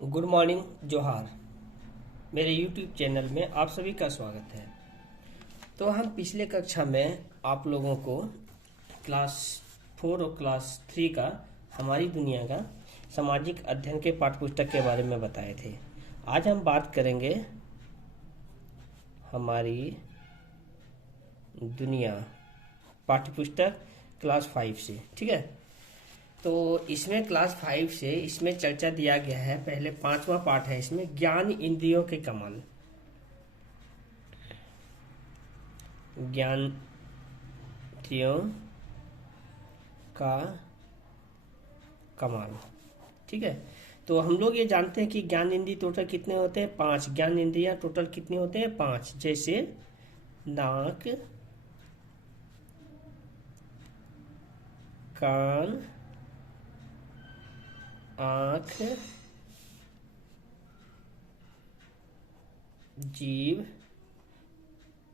Good morning जोहार। मेरे YouTube channel में आप सभी का स्वागत है। तो हम पिछले कक्षा में आप लोगों को क्लास 4 और क्लास 3 का हमारी दुनिया का सामाजिक अध्ययन के पाठ्य पुस्तक के बारे में बताए थे। आज हम बात करेंगे हमारी दुनिया पाठ्य पुस्तक क्लास 5 से। ठीक है, तो इसमें क्लास 5 से इसमें चर्चा दिया गया है। पहले 5वां पाठ है, इसमें ज्ञान इंद्रियों के कमाल। ज्ञान इंद्रियों का कमाल। ठीक है, तो हम लोग ये जानते हैं कि ज्ञान इंद्रिय टोटल कितने होते हैं? 5 ज्ञान इंद्रियां टोटल कितने होते हैं? 5। जैसे नाक, कान, आँख, जीभ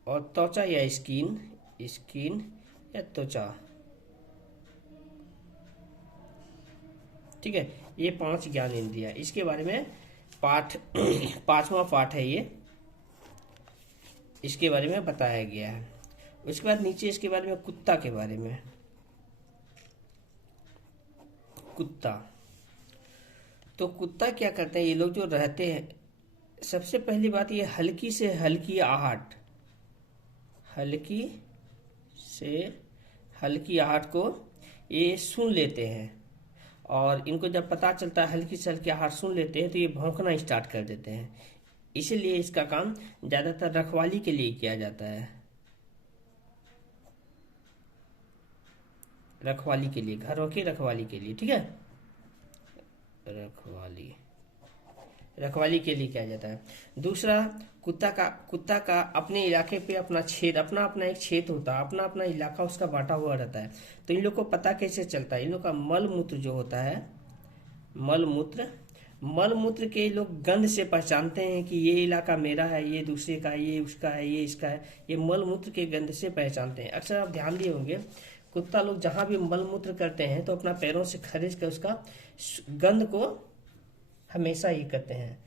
और त्वचा या स्किन या त्वचा। ठीक है, ये 5 ज्ञान इंद्रियां। इसके बारे में पाठ 5वां पाठ है ये, इसके बारे में बताया गया है। उसके बाद नीचे इसके बारे में कुत्ता के बारे में। कुत्ता, तो कुत्ता क्या करते हैं? ये लोग जो रहते हैं, सबसे पहली बात ये हल्की से हल्की आहट, हल्की से हल्की आहट को ये सुन लेते हैं। और इनको जब पता चलता है हल्की से हल्की आहट सुन लेते हैं तो ये भौंकना स्टार्ट कर देते हैं। इसीलिए इसका काम ज़्यादातर रखवाली के लिए किया जाता है। रखवाली के लिए, घरों की रखवाली के लिए। ठीक है, रखवाली के लिए किया जाता है। दूसरा, कुत्ता का अपने इलाके पे अपना एक क्षेत्र होता है, अपना इलाका उसका बांटा हुआ रहता है। तो इन लोग को पता कैसे चलता है? इन लोग का मल मूत्र जो होता है, मल मूत्र के लोग गंध से पहचानते हैं कि ये इलाका मेरा है, ये दूसरे का है, ये उसका है, ये इसका है। ये मल मूत्र के गंध से पहचानते हैं। अक्सर आप ध्यान दिए होंगे, कुत्ता लोग जहां भी मल मूत्र करते हैं तो अपना पैरों से खरीच कर उसका गंध को हमेशा ये करते हैं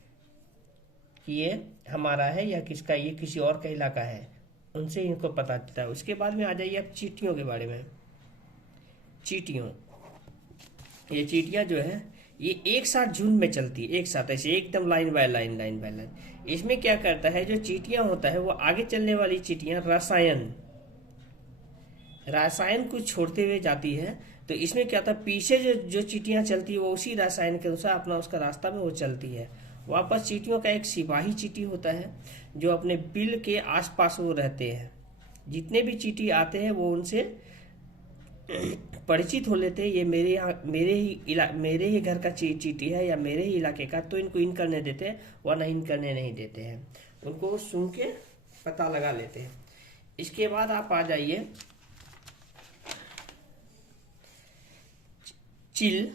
कि ये हमारा है या किसका, ये किसी और का इलाका है। उनसे इनको पता चलता है। उसके बाद में आ जाइए आप चींटियों के बारे में। ये चींटियां जो है ये एक साथ झुंड में चलती है, एक साथ ऐसे एकदम लाइन बाय लाइन। इसमें क्या करता है, जो चींटियां होता है वो आगे चलने वाली चींटियां रसायन कुछ छोड़ते हुए जाती है। तो इसमें क्या होता है, पीछे जो चींटियां चलती है वो उसी रसायन के अनुसार अपना उसका रास्ता में वो चलती है। वापस चींटियों का एक सिपाही चींटी होता है जो अपने बिल के आसपास वो रहते हैं। जितने भी चींटी आते हैं वो उनसे परिचित हो लेते हैं। ये मेरे ही घर का चींटी है या मेरे ही इलाके का, तो इनको इन करने देते हैं, वरना इन करने नहीं देते हैं। उनको सुन के पता लगा लेते हैं। इसके बाद आप आ जाइए चिल,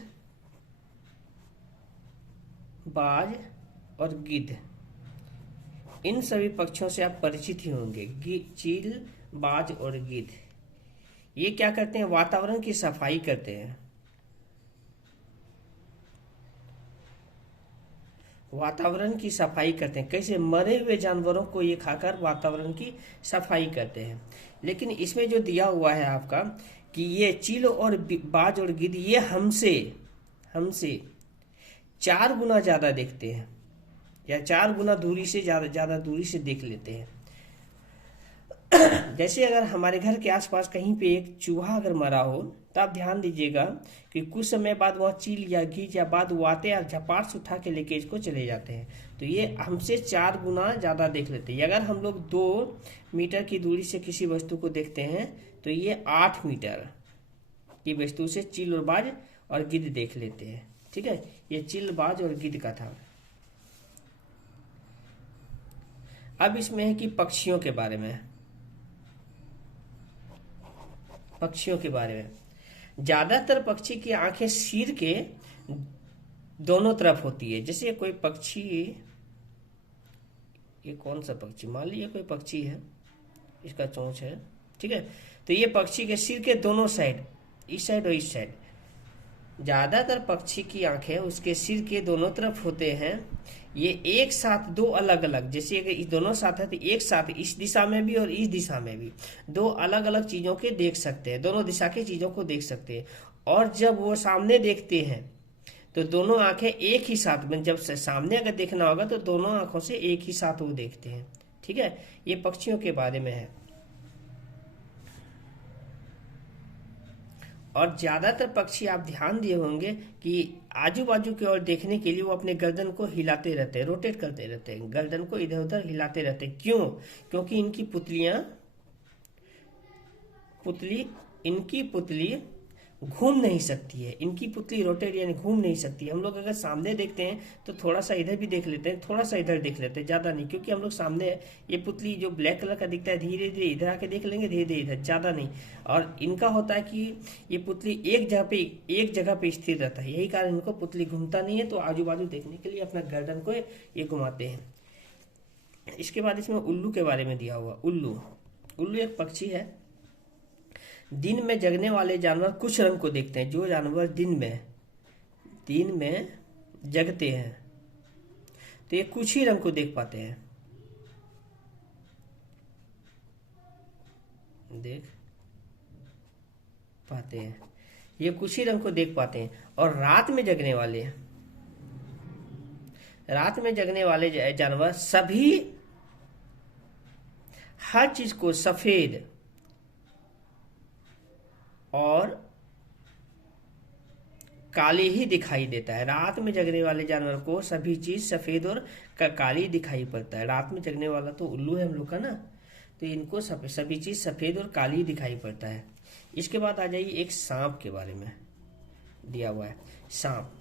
बाज और गिद्ध। इन सभी पक्षियों से आप परिचित ही होंगे। चील, बाज और गिद्ध ये क्या करते हैं? वातावरण की सफाई करते हैं। वातावरण की सफाई करते हैं। कैसे? मरे हुए जानवरों को ये खाकर वातावरण की सफाई करते हैं। लेकिन इसमें जो दिया हुआ है आपका कि ये चील और बाज और गिद्ध ये हमसे 4 गुना ज्यादा देखते हैं, या 4 गुना दूरी से ज्यादा दूरी से देख लेते हैं। जैसे अगर हमारे घर के आसपास कहीं पे एक चूहा अगर मरा हो तो आप ध्यान दीजिएगा कि कुछ समय बाद वह चील या गिद्ध या बाद वो आते हैं और झपाट से उठा के लेके इसको चले जाते हैं। तो ये हमसे 4 गुना ज्यादा देख लेते हैं। अगर हम लोग 2 मीटर की दूरी से किसी वस्तु को देखते हैं तो ये 8 मीटर की वस्तु से चील और बाज और गिद्ध देख लेते हैं। ठीक है, ये चील, बाज और गिद्ध का था। अब इसमें है कि पक्षियों के बारे में। ज्यादातर पक्षी की आंखें सिर के दोनों तरफ होती है। जैसे कोई पक्षी, ये कौन सा पक्षी, मान लीजिए कोई पक्षी है, इसका चोंच है। ठीक है, तो ये पक्षी के सिर के दोनों साइड, इस साइड और इस साइड ज्यादातर पक्षी की आंखें उसके सिर के दोनों तरफ होते हैं। ये एक साथ दो अलग अलग, जैसे अगर इस दोनों साथ है तो एक साथ इस दिशा में भी और इस दिशा में भी दो अलग अलग चीजों के देख सकते हैं, दोनों दिशा की चीजों को देख सकते हैं। और जब वो सामने देखते हैं तो दोनों आंखें एक ही साथ में, जब सामने अगर देखना होगा तो दोनों आंखों से एक ही साथ वो देखते हैं। ठीक है, ये पक्षियों के बारे में है। और ज्यादातर पक्षी आप ध्यान दिए होंगे कि आजू बाजू की ओर देखने के लिए वो अपने गर्दन को हिलाते रहते हैं, रोटेट करते रहते हैं, गर्दन को इधर उधर हिलाते रहते हैं। क्यों? क्योंकि इनकी पुतली घूम नहीं सकती है। इनकी पुतली रोटेट यानी घूम नहीं सकती है। हम लोग अगर सामने देखते हैं तो थोड़ा सा इधर भी देख लेते हैं, थोड़ा सा इधर देख लेते हैं, ज्यादा नहीं, क्योंकि हम लोग सामने ये पुतली जो ब्लैक कलर का दिखता है धीरे धीरे इधर आके देख लेंगे, धीरे धीरे इधर, ज्यादा नहीं। और इनका होता है कि ये पुतली एक जगह पे स्थिर रहता है, यही कारण इनको पुतली घूमता नहीं है। तो आजू बाजू देखने के लिए अपना गर्दन को ये घुमाते हैं। इसके बाद इसमें उल्लू के बारे में दिया हुआ। उल्लू एक पक्षी है। दिन में जगने वाले जानवर कुछ रंग को देखते हैं। जो जानवर दिन में जगते हैं तो ये कुछ ही रंग को देख पाते हैं। ये कुछ ही रंग को देख पाते हैं। और रात में जगने वाले जानवर सभी हर चीज को सफेद और काली ही दिखाई देता है। रात में जगने वाले जानवर को सभी चीज सफेद और काली दिखाई पड़ता है। रात में जगने वाला तो उल्लू है हम लोग का ना, तो इनको सभी चीज सफेद और काली दिखाई पड़ता है। इसके बाद आ जाइए एक सांप के बारे में दिया हुआ है। सांप,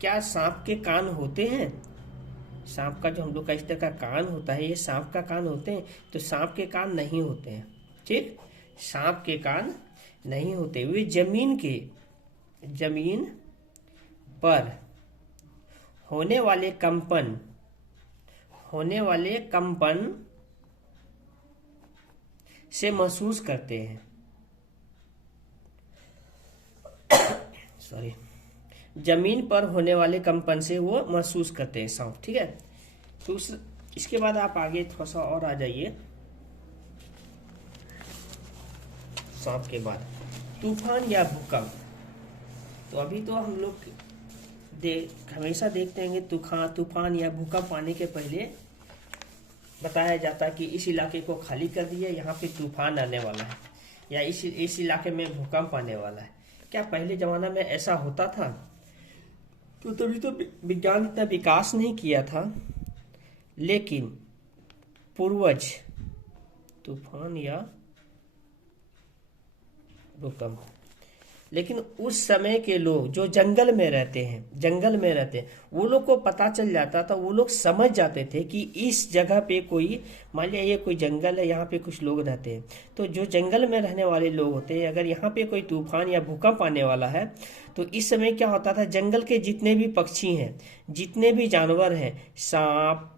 क्या सांप के कान होते हैं? सांप का जो हम लोग का इस तरह का कान होता है, ये सांप का कान होते हैं? तो सांप के कान नहीं होते हैं। ठीक, सांप के कान नहीं होते। वे जमीन पर होने वाले कंपन से महसूस करते हैं। सॉरी, जमीन पर होने वाले कंपन से वो महसूस करते हैं सांप। ठीक है, तो इसके बाद आप आगे थोड़ा सा और आ जाइए। सांप के बाद तूफान या भूकंप। तो अभी तो हम लोग हमेशा देखते हैं तूफान या भूकंप आने के पहले बताया जाता है कि इस इलाके को खाली कर दिया, यहाँ पे तूफान आने वाला है या इस इलाके में भूकंप आने वाला है। क्या पहले जमाना में ऐसा होता था? तो तभी तो विज्ञान इतना विकास नहीं किया था। लेकिन पूर्वज तूफान या भूकंप, लेकिन उस समय के लोग जो जंगल में रहते हैं वो लोग को पता चल जाता था। वो लोग समझ जाते थे कि इस जगह पे कोई, मान लिया ये कोई जंगल है, यहाँ पे कुछ लोग रहते हैं। तो जो जंगल में रहने वाले लोग होते हैं, अगर यहाँ पे कोई तूफान या भूकंप आने वाला है तो इस समय क्या होता था, जंगल के जितने भी पक्षी हैं, जितने भी जानवर हैं, सांप,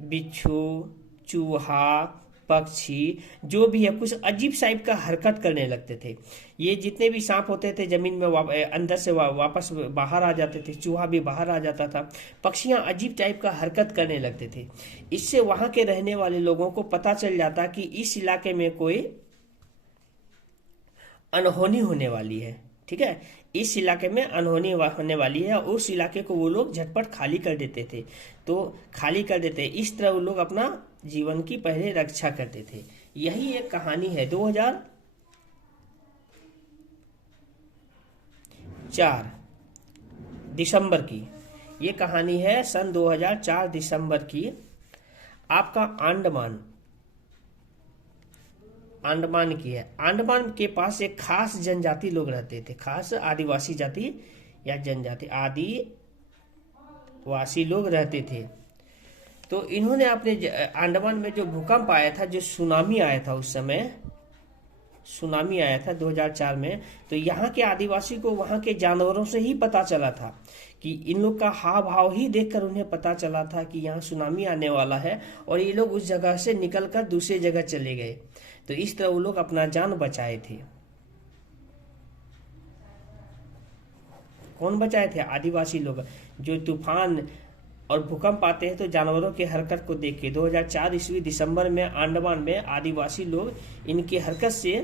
बिच्छू, चूहा, पक्षी, जो भी है, कुछ अजीब टाइप का हरकत करने लगते थे। ये जितने भी सांप होते थे जमीन में अंदर से वापस बाहर आ जाते थे, चूहा भी बाहर आ जाता था, पक्षियां अजीब टाइप का हरकत करने लगते थे। इससे वहां के रहने वाले लोगों को पता चल जाता कि इस इलाके में कोई अनहोनी होने वाली है। ठीक है, इस इलाके में अनहोनी होने वाली है। उस इलाके को वो लोग झटपट खाली कर देते थे। इस तरह वो लोग अपना जीवन की पहले रक्षा करते थे। यही एक कहानी है 2004 दिसंबर की। ये कहानी है सन 2004 दिसंबर की। आपका अंडमान की है। अंडमान के पास एक खास जनजाति लोग रहते थे, खास आदिवासी जाति या जनजाति, आदिवासी लोग रहते थे। तो इन्होंने अपने अंडमान में जो भूकंप आया था, जो सुनामी आया था, उस समय सुनामी आया था 2004 में, तो यहाँ के आदिवासी को वहाँ के जानवरों से ही पता चला था कि इन लोग का हाव भाव ही देखकर उन्हें पता चला था कि यहाँ सुनामी आने वाला है। और ये लोग उस जगह से निकलकर दूसरी जगह चले गए। तो इस तरह वो लोग अपना जान बचाए थे। कौन बचाए थे? आदिवासी लोग। जो तूफान और भूकंप आते हैं तो जानवरों की हरकत को देख के 2004 ईस्वी दिसंबर में अंडमान में आदिवासी लोग इनकी हरकत से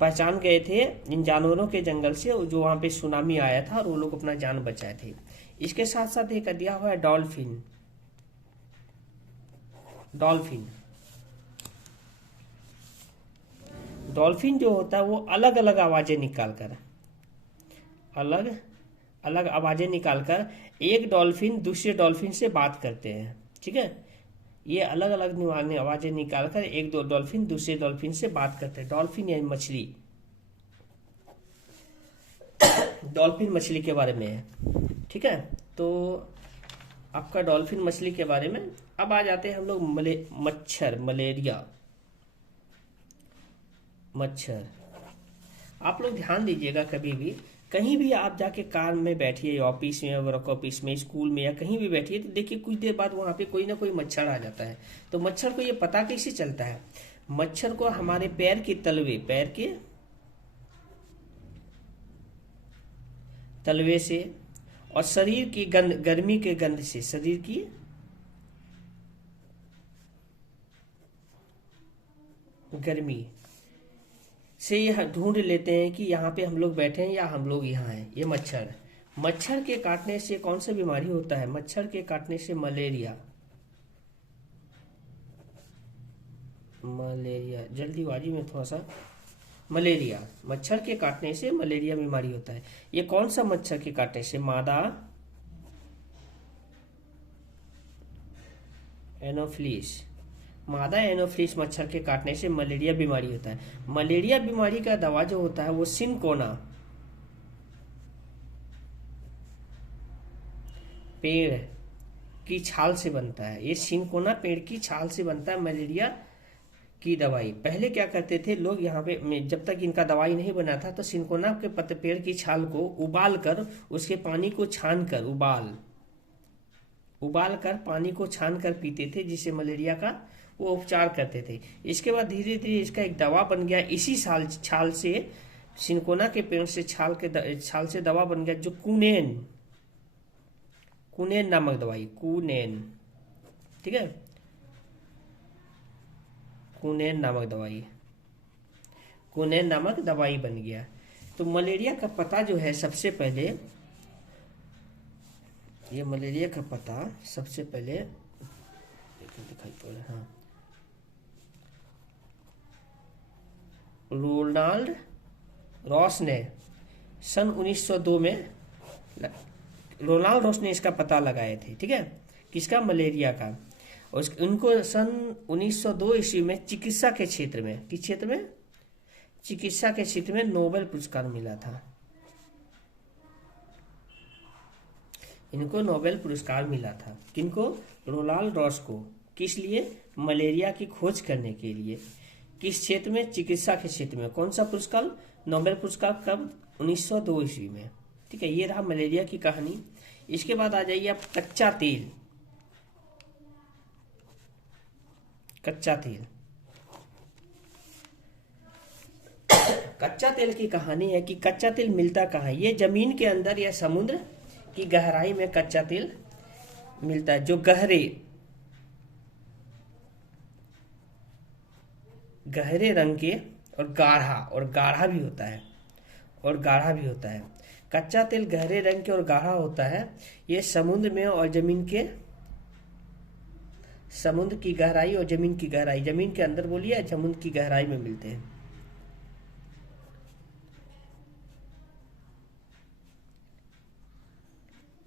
पहचान गए थे, इन जानवरों के जंगल से, जो वहां पे सुनामी आया था और वो लोग अपना जान बचाए थे। इसके साथ साथ एक दिया हुआ है डॉल्फिन। डॉल्फिन डॉल्फिन जो होता है वो अलग अलग आवाजें निकालकर अलग अलग आवाजें निकालकर एक डॉल्फिन दूसरे डॉल्फिन से बात करते हैं। ठीक है, ये अलग अलग आवाजें निकालकर एक दो डॉल्फिन दूसरे डॉल्फिन से बात करते हैं। डॉल्फिन यानी मछली। डॉल्फिन मछली के बारे में है। ठीक है, तो आपका डॉल्फिन मछली के बारे में। अब आ जाते हैं हम लोग मच्छर, मलेरिया। मच्छर, आप लोग ध्यान दीजिएगा, कभी भी कहीं भी आप जाके कार में बैठिए, ऑफिस में, वर्क ऑफिस में, स्कूल में, या कहीं भी बैठिए, तो देखिए कुछ देर बाद वहां पे कोई ना कोई मच्छर आ जाता है। तो मच्छर को ये पता कैसे चलता है? मच्छर को हमारे पैर के तलवे से और शरीर की गर्मी के गंध से, शरीर की गर्मी से यह ढूंढ लेते हैं कि यहाँ पे हम लोग बैठे हैं या हम लोग यहाँ हैं। ये मच्छर के काटने से कौन सा बीमारी होता है? मच्छर के काटने से मलेरिया। जल्दीबाजी में थोड़ा सा। मलेरिया, मच्छर के काटने से मलेरिया बीमारी होता है। ये कौन सा मच्छर के काटने से? मादा एनोफ्लिस। मादा एनोफ्लिस मच्छर के काटने से मलेरिया बीमारी होता है। मलेरिया बीमारी का दवा जो होता है वो सिनकोना पेड़ की छाल से बनता है। ये सिनकोना पेड़ की छाल से बनता है मलेरिया की दवाई। पहले क्या करते थे लोग यहाँ पे, जब तक इनका दवाई नहीं बना था, तो सिनकोना के पत्ते पेड़ की छाल को उबाल कर उसके पानी को छान कर उबाल कर पानी को छान कर पीते थे, जिससे मलेरिया का वो उपचार करते थे। इसके बाद धीरे धीरे इसका एक दवा बन गया। इसी छाल से, सिनकोना के पेड़ से छाल से दवा बन गया, जो कुनेन नामक दवाई। ठीक है, कुनेन नामक दवाई बन गया। तो मलेरिया का पता जो है सबसे पहले, ये मलेरिया का पता सबसे पहले दिखाई पड़ रहा, हाँ, रोनाल्ड रॉस ने सन 1902 में, रोनाल्ड रॉस ने इसका पता लगाए थे। ठीक है, किसका? मलेरिया का। और उनको सन 1902 ईस्वी में चिकित्सा के क्षेत्र में, किस क्षेत्र में? चिकित्सा के क्षेत्र में नोबेल पुरस्कार मिला था। इनको नोबेल पुरस्कार मिला था। किनको? रोनाल्ड रॉस को। किस लिए? मलेरिया की खोज करने के लिए। किस क्षेत्र में? चिकित्सा के क्षेत्र में। कौन सा पुरस्कार? नोबेल पुरस्कार। कब? 1902 ईस्वी में। ठीक है, ये रहा मलेरिया की कहानी। इसके बाद आ जाइए आप कच्चा तेल। कच्चा तेल की कहानी है कि कच्चा तेल मिलता कहाँ है। ये जमीन के अंदर या समुद्र की गहराई में कच्चा तेल मिलता है, जो गहरे रंग के और गाढ़ा भी होता है। कच्चा तेल गहरे रंग के और गाढ़ा होता है। ये समुद्र में और समुद्र की गहराई और जमीन की गहराई, जमीन के अंदर बोलिए, समुद्र की गहराई में मिलते हैं।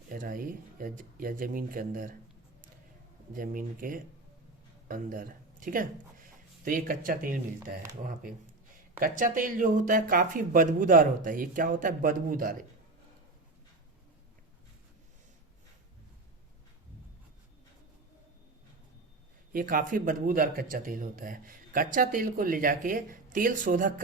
गहराई या जमीन के अंदर। ठीक है, तो ये कच्चा तेल मिलता है वहां पे। कच्चा तेल जो होता है काफी बदबूदार होता है। ये क्या होता है? बदबूदार। ये काफी बदबूदार कच्चा तेल होता है। कच्चा तेल को ले जाके तेल शोधक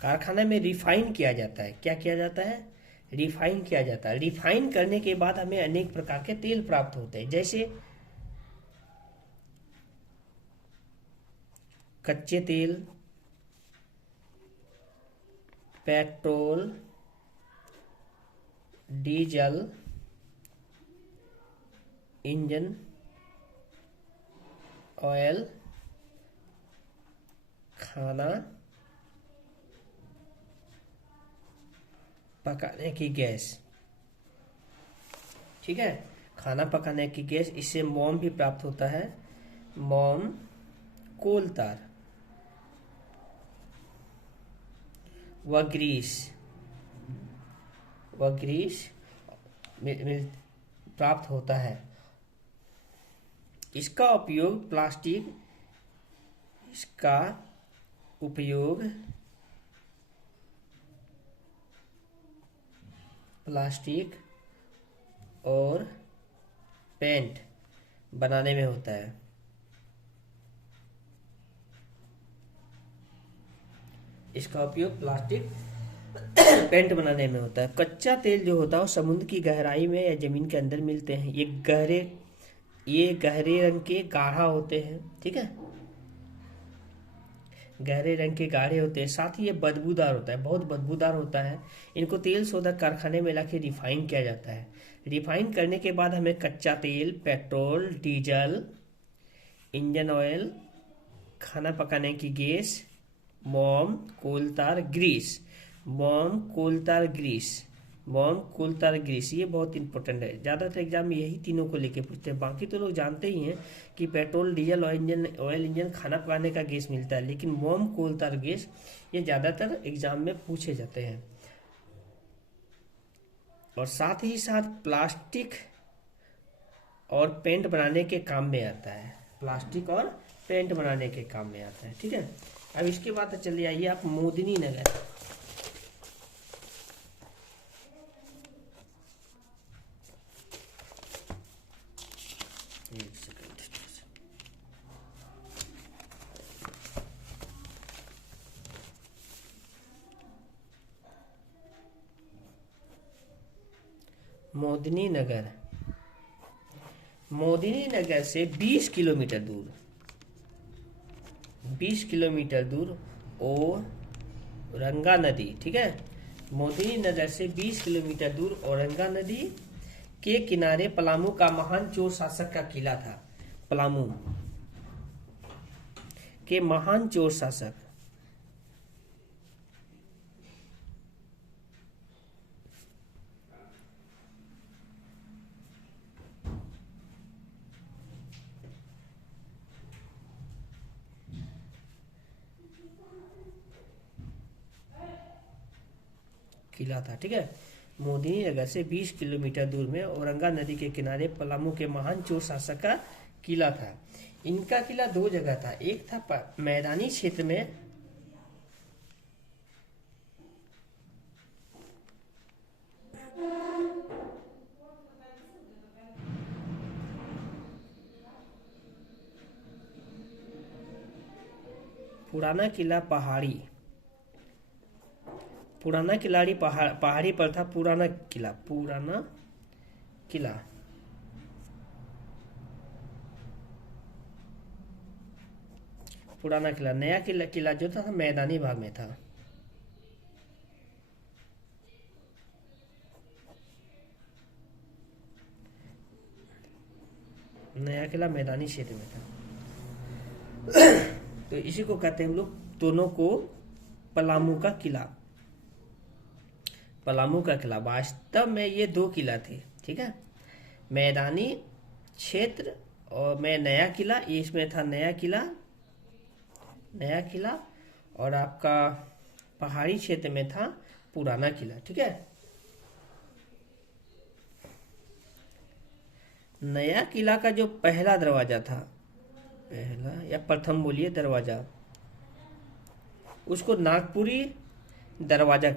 कारखाना में रिफाइन किया जाता है। क्या किया जाता है? रिफाइन किया जाता है। रिफाइन करने के बाद हमें अनेक प्रकार के तेल प्राप्त होते हैं। जैसे कच्चे तेल, पेट्रोल, डीजल, इंजन ऑयल, खाना पकाने की गैस। ठीक है, खाना पकाने की गैस, इससे मोम भी प्राप्त होता है। मोम, कोल तार व ग्रीस, प्राप्त होता है। इसका उपयोग प्लास्टिक और पेंट बनाने में होता है। इसका उपयोग प्लास्टिक पेंट बनाने में होता है। कच्चा तेल जो होता है वो समुद्र की गहराई में या जमीन के अंदर मिलते हैं। ये गहरे रंग के गाढ़ा होते हैं। ठीक है, गहरे रंग के गाढ़े होते हैं। साथ ही ये बदबूदार होता है, बहुत बदबूदार होता है। इनको तेल शोधक कारखाने में लाके रिफाइन किया जाता है। रिफाइन करने के बाद हमें कच्चा तेल, पेट्रोल, डीजल, इंजन ऑयल, खाना पकाने की गैस, मोम, कोलतार, ग्रीस। मोम, कोलतार, ग्रीस, ये बहुत इंपॉर्टेंट है। ज़्यादातर एग्जाम में यही तीनों को लेके पूछते हैं। बाकी तो लोग जानते ही हैं कि पेट्रोल, डीजल और ऑयल इंजन खाना पकाने का गैस मिलता है, लेकिन मोम, कोलतार, गैस ये ज़्यादातर एग्जाम में पूछे जाते हैं। और साथ ही साथ प्लास्टिक और पेंट बनाने के काम में आता है। प्लास्टिक और पेंट बनाने के काम में आता है। ठीक है, अब इसके बाद चलिए आइए आप मोदिनी नगर। एक सेकंड, मोदिनी नगर। मोदिनी नगर से 20 किलोमीटर दूर औरंगा नदी। ठीक है, मोदिनी नगर से 20 किलोमीटर दूर औरंगा नदी के किनारे पलामू का महान चोर शासक का किला था। पलामू के महान चोर शासक किला था। ठीक है, मोदिनी नगर से 20 किलोमीटर दूर में औरंगा नदी के किनारे पलामू के महान चोर शासक का किला था। इनका किला दो जगह था। एक था मैदानी क्षेत्र में, पुराना पहाड़ी पर था। पुराना किला। नया किला जो था मैदानी भाग में था। नया किला मैदानी क्षेत्र में था। तो इसी को कहते हैं हम लोग दोनों को पलामू का किला। वास्तव में ये दो किला थे। ठीक है, मैदानी क्षेत्र और में नया किला, इसमें था नया किला और आपका पहाड़ी क्षेत्र में था पुराना किला। ठीक है, नया किला का जो पहला दरवाजा था, पहला या प्रथम बोलिए दरवाजा, उसको नागपुरी दरवाजा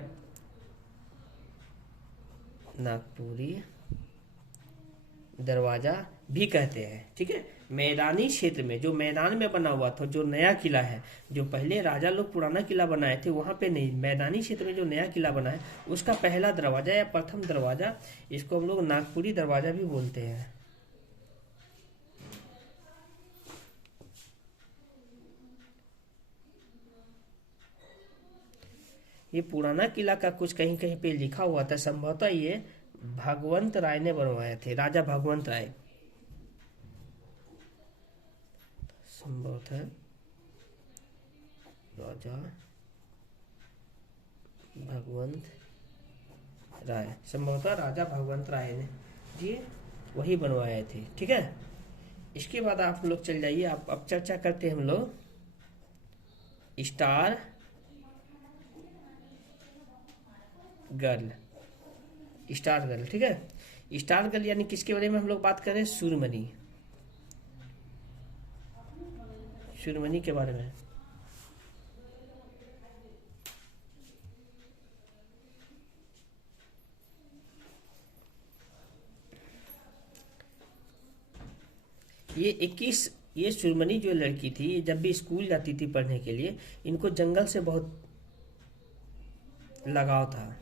भी कहते हैं। ठीक है, मैदानी क्षेत्र में जो मैदान में बना हुआ था जो नया किला है, जो पहले राजा लोग पुराना किला बनाए थे वहां पे नहीं, मैदानी क्षेत्र में जो नया किला बना है उसका पहला दरवाजा या प्रथम दरवाजा, इसको हम लोग नागपुरी दरवाजा भी बोलते हैं। ये पुराना किला का कुछ कहीं कहीं पे लिखा हुआ था, संभवतः ये भगवंत राय ने बनवाए थे, राजा भगवंत राय, संभवतः राजा भगवंत राय, संभवतः राजा भगवंत राय ने जी वही बनवाए थे। ठीक है, इसके बाद आप लोग चल जाइए, आप अब चर्चा करते हैं हम लोग स्टार गर्ल। स्टार गर्ल, ठीक है, स्टार गर्ल यानी किसके बारे में हम लोग बात करें? सूरमणि, सूरमणि के बारे में। ये सूरमणि जो लड़की थी, ये जब भी स्कूल जाती थी पढ़ने के लिए, इनको जंगल से बहुत लगाव था।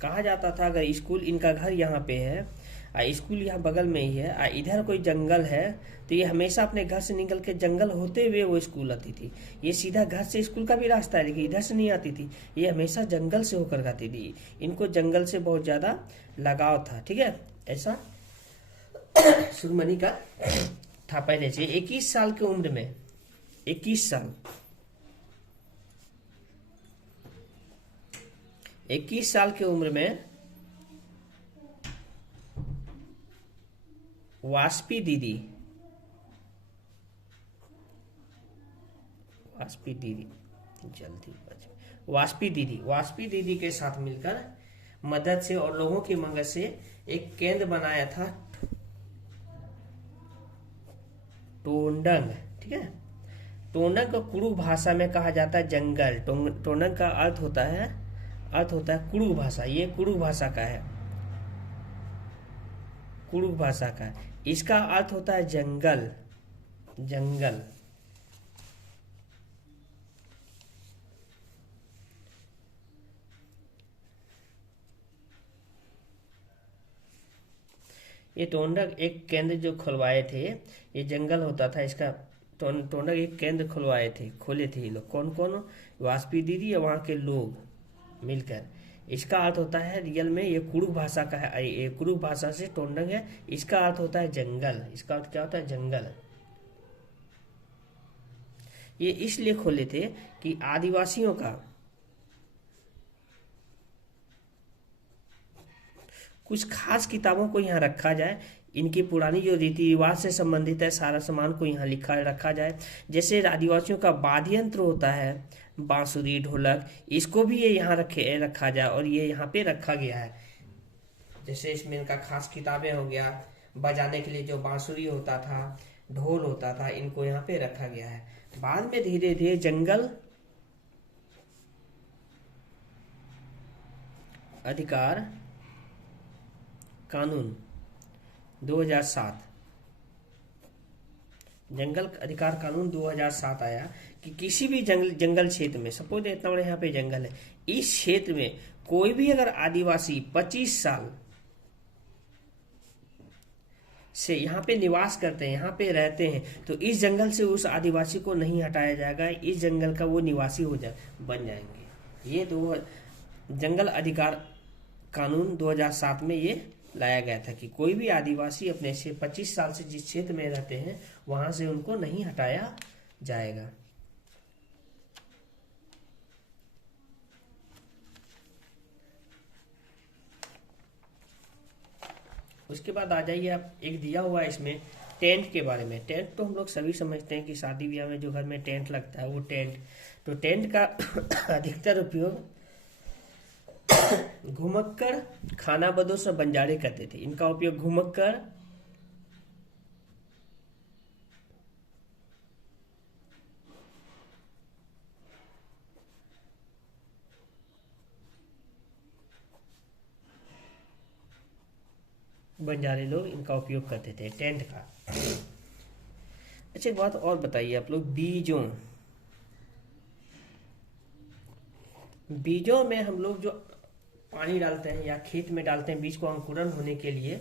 कहा जाता था अगर स्कूल, इनका घर यहाँ पे है, स्कूल यहाँ बगल में ही है, इधर कोई जंगल है, तो ये हमेशा अपने घर से निकल के जंगल होते हुए वो स्कूल आती थी। ये सीधा घर से स्कूल का भी रास्ता है, लेकिन इधर से नहीं आती थी, ये हमेशा जंगल से होकर आती थी। इनको जंगल से बहुत ज्यादा लगाव था। ठीक है, ऐसा सूरमणि का था पहले से। 21 साल की उम्र में, 21 साल, 21 साल की उम्र में वास्पी दीदी, वास्पी दीदी के साथ मिलकर मदद से और लोगों की मदद से एक केंद्र बनाया था, टोंडंग। ठीक है, टोंडंग को कुड़ुक भाषा में कहा जाता है जंगल। टोंडंग का अर्थ होता है कुड़ुक भाषा। ये कुड़ुक भाषा का है, कुड़ुक भाषा का है। इसका अर्थ होता है जंगल, जंगल। ये टोंडंग एक केंद्र जो खुलवाए थे, ये जंगल होता था इसका। टोंडंग एक केंद्र खोले थे ये लोग। कौन कौन? वास्पी दीदी और वहां के लोग मिलकर। इसका अर्थ होता है, रियल में ये कुड़ुक भाषा का है, ये कुड़ुक भाषा से टोंडंग है। इसका अर्थ होता है जंगल। इसका अर्थ क्या होता है? जंगल। ये इसलिए खोले थे कि आदिवासियों का कुछ खास किताबों को यहाँ रखा जाए, इनकी पुरानी जो रीति रिवाज से संबंधित है सारा सामान को यहाँ रखा जाए। जैसे आदिवासियों का वाद्य यंत्र होता है, बांसुरी, ढोलक, इसको भी ये यहाँ रखा जाए, और ये यहाँ पे रखा गया है। जैसे इसमें इनका खास किताबें हो गया, बजाने के लिए जो बांसुरी होता था, ढोल होता था, इनको यहाँ पे रखा गया है। बाद में धीरे धीरे जंगल अधिकार कानून 2007, जंगल अधिकार कानून 2007 आया कि किसी भी जंगल क्षेत्र में, सपोज इतना बड़ा यहाँ पे जंगल है, इस क्षेत्र में कोई भी अगर आदिवासी 25 साल से यहाँ पे निवास करते हैं, यहाँ पे रहते हैं, तो इस जंगल से उस आदिवासी को नहीं हटाया जाएगा, इस जंगल का वो निवासी बन जाएंगे। ये जंगल अधिकार कानून 2007 में ये लाया गया था कि कोई भी आदिवासी अपने से 25 साल से जिस क्षेत्र में रहते हैं वहां से उनको नहीं हटाया जाएगा। उसके बाद आ जाइए आप, एक दिया हुआ है इसमें टेंट के बारे में। टेंट तो हम लोग सभी समझते हैं कि शादी ब्याह में जो घर में टेंट लगता है वो टेंट। तो टेंट का अधिकतर उपयोग घुमक्कड़, खानाबदोश और बंजारे करते थे। इनका उपयोग घुमक्कड़, बंजारे लोग इनका उपयोग करते थे टेंट का। अच्छा, एक बात और बताइए आप लोग, बीजों में हम लोग जो पानी डालते हैं या खेत में डालते हैं बीज को अंकुरन होने के लिए,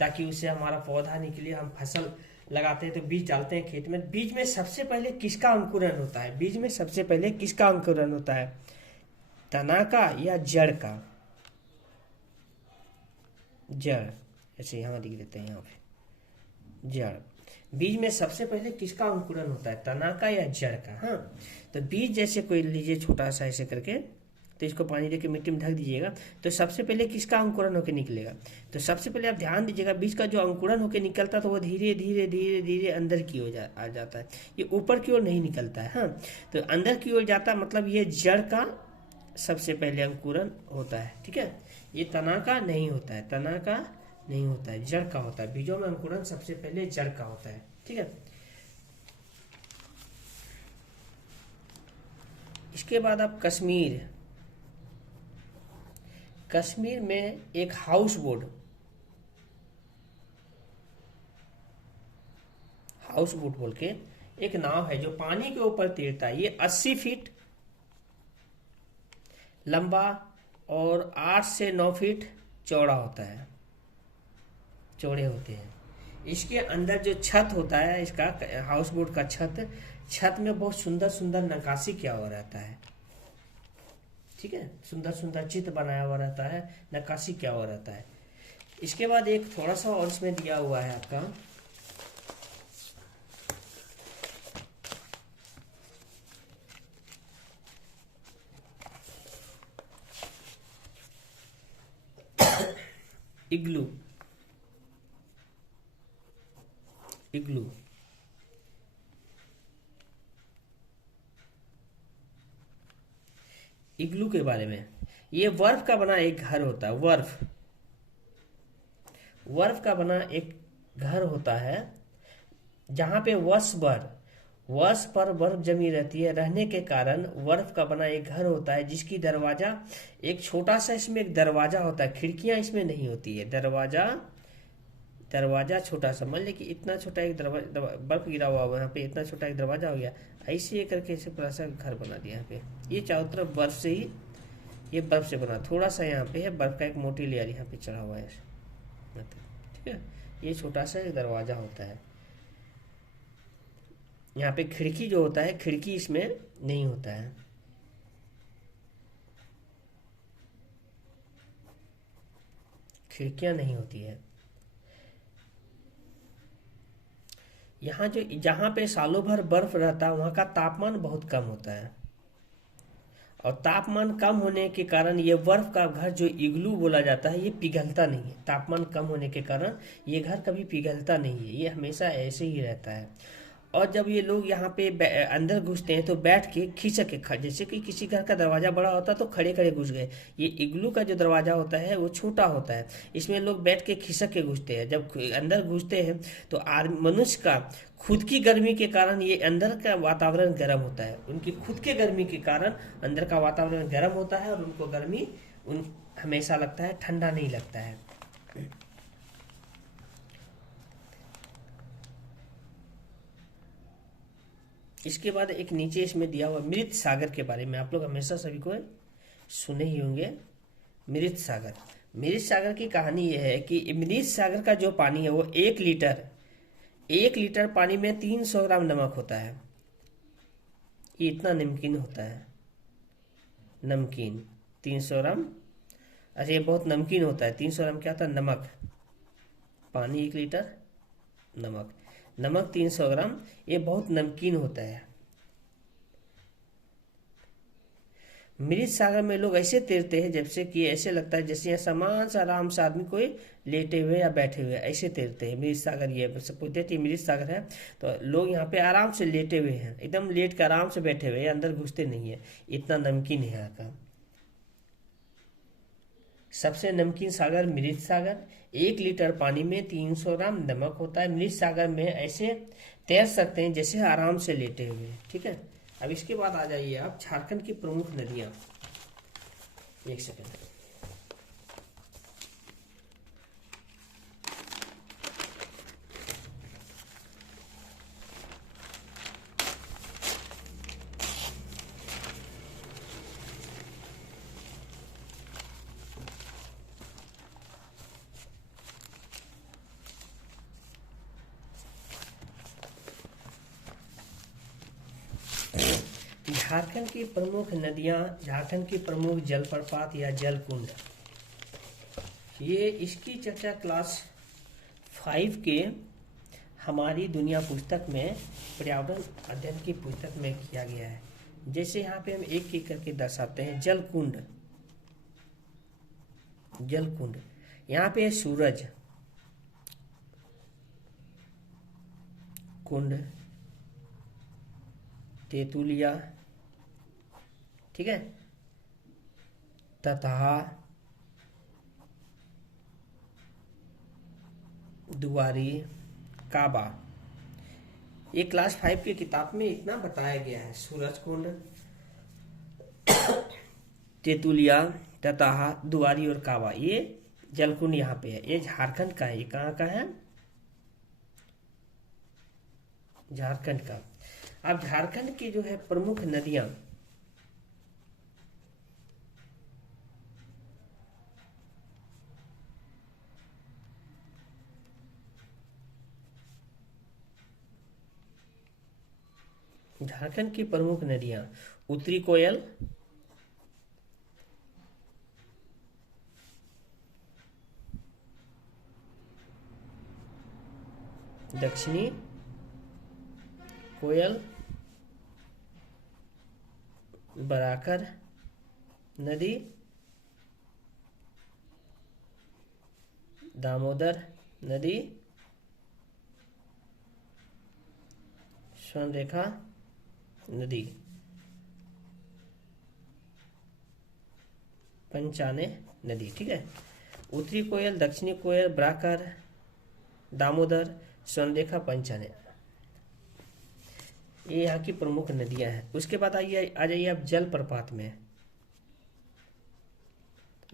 ताकि उससे हमारा पौधा निकले, हम फसल लगाते हैं तो बीज डालते हैं खेत में। बीज में सबसे पहले किसका अंकुरन होता है? बीज में सबसे पहले किसका अंकुरन होता है? तना का या जड़ का, जड़, ऐसे यहाँ लिख देते हैं, यहाँ पे जड़। बीज में सबसे पहले किसका अंकुरण होता है, तना का या जड़ का। हाँ, तो बीज जैसे कोई लीजिए छोटा सा ऐसे करके, तो इसको पानी देके मिट्टी में ढक दीजिएगा, तो सबसे पहले किसका अंकुरण होकर निकलेगा। तो सबसे पहले आप ध्यान दीजिएगा, बीज का जो अंकुरण होकर निकलता है तो वो धीरे धीरे धीरे धीरे अंदर की ओर आ जाता है, ये ऊपर की ओर नहीं निकलता है। हाँ, तो अंदर की ओर जाता है, मतलब ये जड़ का सबसे पहले अंकुरण होता है। ठीक है, ये तना का नहीं होता है, तना का नहीं होता है, जड़ का होता है। बीजों में अंकुरण सबसे पहले जड़ का होता है। ठीक है, इसके बाद आप कश्मीर, कश्मीर में एक हाउस बोट, हाउस बोट बोल के एक नाव है जो पानी के ऊपर तैरता है। ये 80 फीट लंबा और 8 से 9 फीट चौड़ा होता है, चौड़े होते हैं। इसके अंदर जो छत होता है इसका, हाउस बोट का छत, छत में बहुत सुंदर सुंदर नक्काशी किया हुआ रहता है। ठीक है, सुंदर सुंदर चित्र बनाया हुआ रहता है, नक्काशी किया हुआ रहता है। इसके बाद एक थोड़ा सा और इसमें दिया हुआ है आपका, इग्लू, इग्लू। इग्लू के बारे में, ये बर्फ का बना एक घर होता है, बर्फ का बना एक घर होता है, जहां पे वर्ष पर बर्फ जमी रहती है। रहने के कारण बर्फ का बना एक घर होता है, जिसकी दरवाजा, एक छोटा सा इसमें एक दरवाजा होता है, खिड़कियां इसमें नहीं होती है, दरवाजा छोटा सा। मान लीजिए कि इतना छोटा एक दरवाजा, बर्फ गिरा हुआ यहाँ पे, इतना छोटा एक दरवाजा हो गया, ऐसे ये करके इसे पूरा सा घर बना दिया। यहाँ पे ये चारों तरफ बर्फ से ही, ये बर्फ से बना, थोड़ा सा यहाँ पे है बर्फ का एक मोटी लेयर यहाँ पे चढ़ा हुआ है। ठीक है, ये छोटा सा एक दरवाजा होता है। यहाँ पे खिड़की जो होता है, खिड़की इसमें नहीं होता है। खिड़कियां नहीं होती है। यहाँ जो, जहाँ पे सालों भर बर्फ रहता है वहाँ का तापमान बहुत कम होता है, और तापमान कम होने के कारण ये बर्फ का घर जो इग्लू बोला जाता है, ये पिघलता नहीं है। तापमान कम होने के कारण ये घर कभी पिघलता नहीं है, ये हमेशा ऐसे ही रहता है। और जब ये लोग यहाँ पे अंदर घुसते हैं तो बैठ के खिसक के, जैसे कि किसी घर का दरवाजा बड़ा होता है तो खड़े खड़े घुस गए, ये इग्लू का जो दरवाजा होता है वो छोटा होता है, इसमें लोग बैठ के खिसक के घुसते हैं। जब अंदर घुसते हैं तो मनुष्य का खुद की गर्मी के कारण ये अंदर का वातावरण गर्म होता है, उनकी खुद के गर्मी के कारण अंदर का वातावरण गर्म होता है, और उनको गर्मी हमेशा लगता है, ठंडा नहीं लगता है। इसके बाद एक नीचे इसमें दिया हुआ मृत सागर के बारे में, आप लोग हमेशा सभी को सुने ही होंगे, मृत सागर। मृत सागर की कहानी यह है कि मृत सागर का जो पानी है वो 1 लीटर पानी में 300 ग्राम नमक होता है। ये इतना नमकीन होता है, नमकीन 300 ग्राम, अच्छा ये बहुत नमकीन होता है। 300 ग्राम क्या होता है, नमक, पानी 1 लीटर, नमक 300 ग्राम, ये बहुत नमकीन होता है। मृत सागर में लोग ऐसे तैरते हैं जैसे कि ऐसे लगता है जैसे यहाँ सामान से आराम से आदमी कोई लेटे हुए या बैठे हुए ऐसे तैरते हैं। मृत सागर, ये सपोज मृत सागर है तो लोग यहाँ पे आराम से लेटे हुए हैं, एकदम लेट कर आराम से बैठे हुए हैं, अंदर घुसते नहीं है, इतना नमकीन है यहाँ का। सबसे नमकीन सागर मृत सागर, 1 लीटर पानी में 300 ग्राम नमक होता है। मृत सागर में ऐसे तैर सकते हैं जैसे आराम से लेटे हुए। ठीक है, अब इसके बाद आ जाइए आप झारखंड की प्रमुख नदियां। एक सेकंड, झारखंड की प्रमुख नदियां, झारखंड की प्रमुख जलप्रपात या जल कुंड, ये इसकी चर्चा क्लास 5 के हमारी दुनिया पुस्तक में, पर्यावरण अध्ययन की पुस्तक में किया गया है। जैसे यहाँ पे हम एक एक करके दर्शाते हैं। जल कुंड, जल कुंड, यहाँ पे सूरज कुंड, तेतुलिया, ठीक है, तथा दुआरी, काबा। ये क्लास 5 की किताब में इतना बताया गया है। सूरज कुंड, तेतुलिया, तताहा, दुआरी और काबा, ये जलकुंड यहाँ पे है। ये झारखंड का है। ये कहाँ का है? झारखंड का। अब झारखंड की जो है प्रमुख नदियां, झारखंड की प्रमुख नदियां, उत्तरी कोयल, दक्षिणी कोयल, बराकर नदी, दामोदर नदी, स्वर्णरेखा नदी, पंचाने नदी, ठीक है। उत्तरी कोयल, दक्षिणी कोयल, बराकर, दामोदर, स्वर्णरेखा, पंचाने, ये यहाँ की प्रमुख नदियां हैं। उसके बाद आइए, आ जाइए आप जलप्रपात में।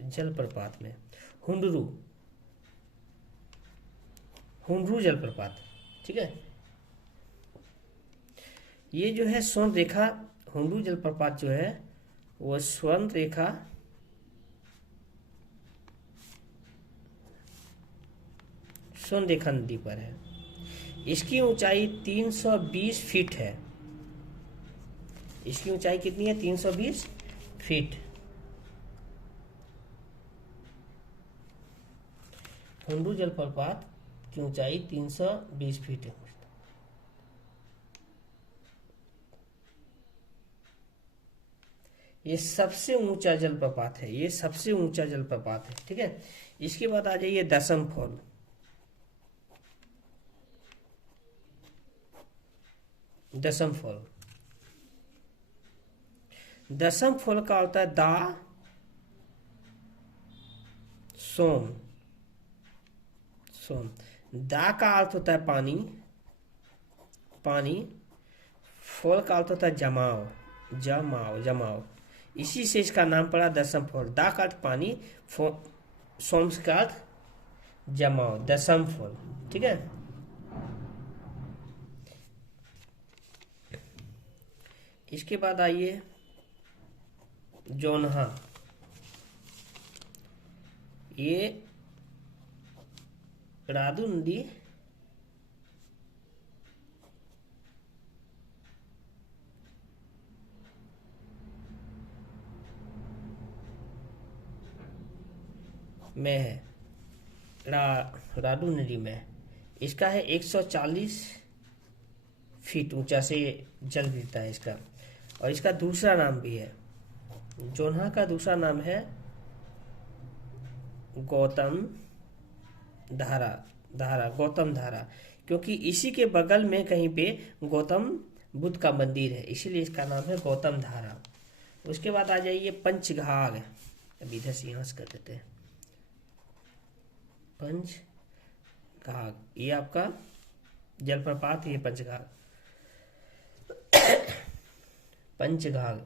जलप्रपात में हुंडरू, हुंडरू जलप्रपात, ठीक है। ये जो है स्वर्ण रेखा, हुंडरू जलप्रपात जो है वो स्वर्ण रेखा नदी पर है। इसकी ऊंचाई 320 फीट है। इसकी ऊंचाई कितनी है? 320 फीट। हुंडरू जलप्रपात की ऊंचाई 320 फीट है। ये सबसे ऊंचा जलप्रपात है। ये सबसे ऊंचा जलप्रपात है, ठीक है। इसके बाद आ जाइए दसम फॉल। दसम फॉल, दसम फॉल का होता है दा सोम। सोम, दा का अर्थ होता है पानी, पानी। फॉल का अर्थ होता है जमाव, जमाव, जमाव। इसी से इसका नाम पड़ा दसम फॉल। दा का अर्थ पानी, सोम का अर्थ जमाव, दसम फॉल, ठीक है। इसके बाद आइए जोन्हा। ये रादू नदी में है, राडू नदी में। इसका है 140 फीट ऊंचा से जल गिरता है इसका। और इसका दूसरा नाम भी है, जोन्हा का दूसरा नाम है गौतम धारा, गौतम धारा, क्योंकि इसी के बगल में कहीं पे गौतम बुद्ध का मंदिर है, इसीलिए इसका नाम है गौतम धारा। उसके बाद आ जाइए पंचघाघ। अब इधर से यहाँ से कर देते हैं। पंचघाघ, ये आपका जलप्रपात है, ये पंचघाघ। पंचघाघ,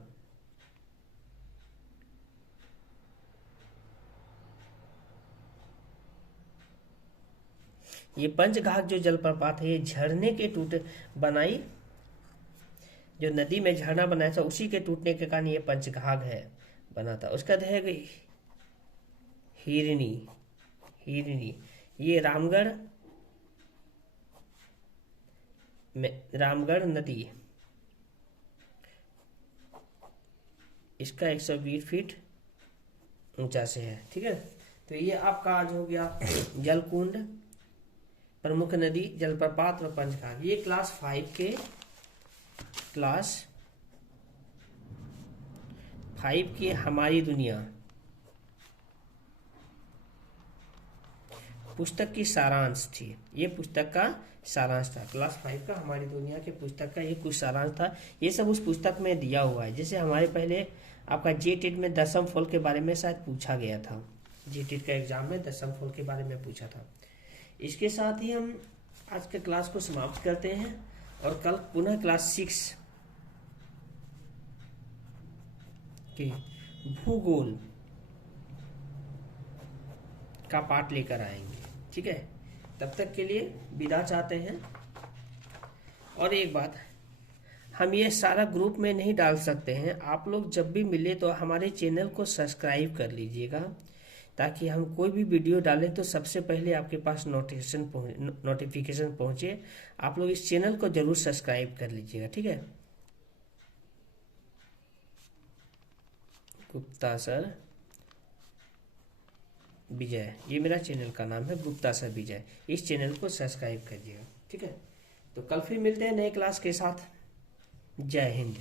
ये पंचघाघ जो जलप्रपात है, ये झरने के टूटे बनाई, जो नदी में झरना बनाया था उसी के टूटने के कारण ये पंचघाघ है बना था। उसका है हिरनी, हिरनी, ये रामगढ़ में, रामगढ़ नदी, इसका 120 फीट ऊंचा से है। ठीक है, तो ये आपका आज हो गया जलकुंड, प्रमुख नदी, जलप्रपात और पंचघाट। ये क्लास 5 की हमारी दुनिया पुस्तक की सारांश थी। ये पुस्तक का सारांश था, क्लास 5 का हमारी दुनिया के पुस्तक का ये कुछ सारांश था। ये सब उस पुस्तक में दिया हुआ है। जैसे हमारे पहले आपका JTET में दशम फल के बारे में शायद पूछा गया था, JTET का एग्जाम में दशम फल के बारे में पूछा था। इसके साथ ही हम आज के क्लास को समाप्त करते हैं और कल पुनः क्लास 6 के भूगोल का पाठ लेकर आएंगे। ठीक है, तब तक के लिए विदा चाहते हैं। और एक बात, हम ये सारा ग्रुप में नहीं डाल सकते हैं। आप लोग जब भी मिले तो हमारे चैनल को सब्सक्राइब कर लीजिएगा, ताकि हम कोई भी वीडियो डालें तो सबसे पहले आपके पास नोटिफिकेशन पहुंचे। आप लोग इस चैनल को जरूर सब्सक्राइब कर लीजिएगा। ठीक है, गुप्ता सर विजय, ये मेरा चैनल का नाम है, गुप्ता सर विजय। इस चैनल को सब्सक्राइब करिएगा। ठीक है, तो कल फिर मिलते हैं नए क्लास के साथ। जय हिंद।